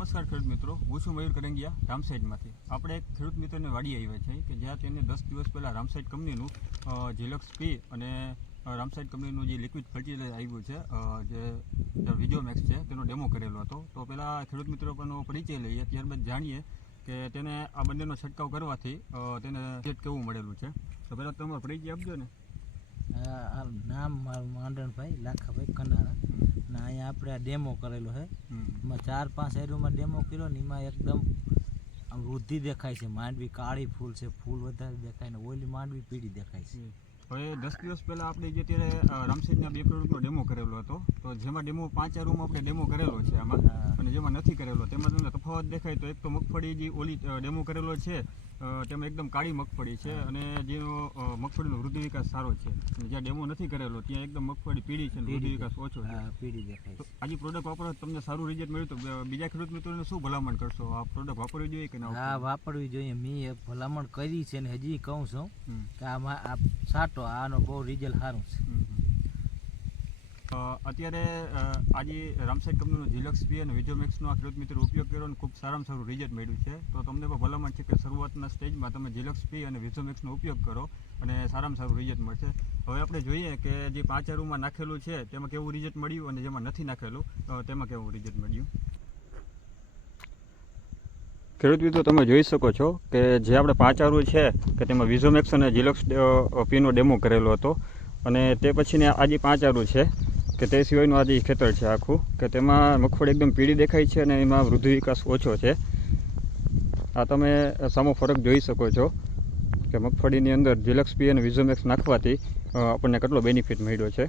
નમસ્કાર ખેડૂત મિત્રો, હું છું મયુર કરંગિયા રામસાઈડમાંથી. આપણે એક ખેડૂત મિત્રને વાડી આવ્યા છે કે જ્યાં તેને 10 દિવસ પહેલાં રામસાઈડ કંપનીનું ઝિલક્સ પી અને રામસાઈડ કંપનીનું જે લિક્વિડ ફર્ટિલાઇઝર આવ્યું છે જે વિઝોમેક્સ છે તેનો ડેમો કરેલો હતો. તો પહેલાં ખેડૂત મિત્રો પરનો પરિચય લઈએ, ત્યારબાદ જાણીએ કે તેને આ બંનેનો છંટકાવ કરવાથી તેને રિઝલ્ટ કેવું મળેલું છે. તો પહેલાં તમારો પરિચય આપજો ને. નામ મારું માંડણભાઈ લાખાભાઈ કનારા ને અહીંયા આપણે આ ડેમો કરેલો છે. એમાં 4-5 એરિયામાં ડેમો કર્યો ને એમાં એકદમ આમ વૃદ્ધિ દેખાય છે. માંડવી કાળી ફૂલ છે, ફૂલ વધારે દેખાય ને ઓલી માંડવી પીળી દેખાય છે. હવે 10 દિવસ પહેલાં આપણે જે ત્યારે રામસાઈડના 2 પ્રોડક્ટનો ડેમો કરેલો હતો, તો જેમાં ડેમો 5 રૂમ આપણે ડેમો કરેલો છે આમાં, અને જેમાં નથી કરેલો તેમાં તમને તફાવત દેખાય તો એક તો મગફળી જે ઓલી ડેમો કરેલો છે તેમાં એકદમ કાળી મગફળી છે અને જેનો મગફળીનો વૃદ્ધિ વિકાસ સારો છે, અને જ્યાં ડેમો નથી કરેલો ત્યાં એકદમ મગફળી પીળી છે અને વૃદ્ધિ વિકાસ ઓછો છે. પીળી દેખાય છે. આજે પ્રોડક્ટ વાપરો તમને સારું રિઝલ્ટ મળ્યું, તો બીજા ખેડૂત મિત્રોને શું ભલામણ કરશો? આ પ્રોડક્ટ વાપરવી જોઈએ કે ના? હા, વાપરવી જોઈએ. મેં ભલામણ કરી છે ને હજી કહું છું કે આમાં આ સાટો આનો બહુ રિઝલ્ટ સારું છે. અત્યારે આજે રામસાઈડ કંપનીનો ઝિલક્સ પી અને વિઝોમેક્સનો આ ખેડૂત મિત્રો ઉપયોગ કર્યો અને ખૂબ સારામાં સારું રિઝલ્ટ મળ્યું છે. તો તમને પણ ભલામણ છે કે શરૂઆતના સ્ટેજમાં તમે ઝિલક્સ પી અને વિઝોમેક્સનો ઉપયોગ કરો અને સારામાં સારું રિઝલ્ટ મળશે. હવે આપણે જોઈએ કે જે 5 રૂમમાં નાખેલું છે તેમાં કેવું રિઝલ્ટ મળ્યું અને જેમાં નથી નાખેલું તેમાં કેવું રિઝલ્ટ મળ્યું. ખેડૂત મિત્રો, તમે જોઈ શકો છો કે જે આપણે 5 આરું છે કે તેમાં વિઝોમેક્સ અને ઝિલક્સ પીનો ડેમો કરેલો હતો, અને તે પછીને આ જે 5 આરું છે કે તે સિવાયનું આ જે ખેતર છે આખું, કે તેમાં મગફળી એકદમ પીળી દેખાય છે અને એમાં વૃદ્ધિ વિકાસ ઓછો છે. આ તમે સામો ફરક જોઈ શકો છો કે મગફળીની અંદર ઝિલક્સ પી અને વિઝોમેક્સ નાખવાથી આપણને કેટલો બેનિફિટ મળ્યો છે.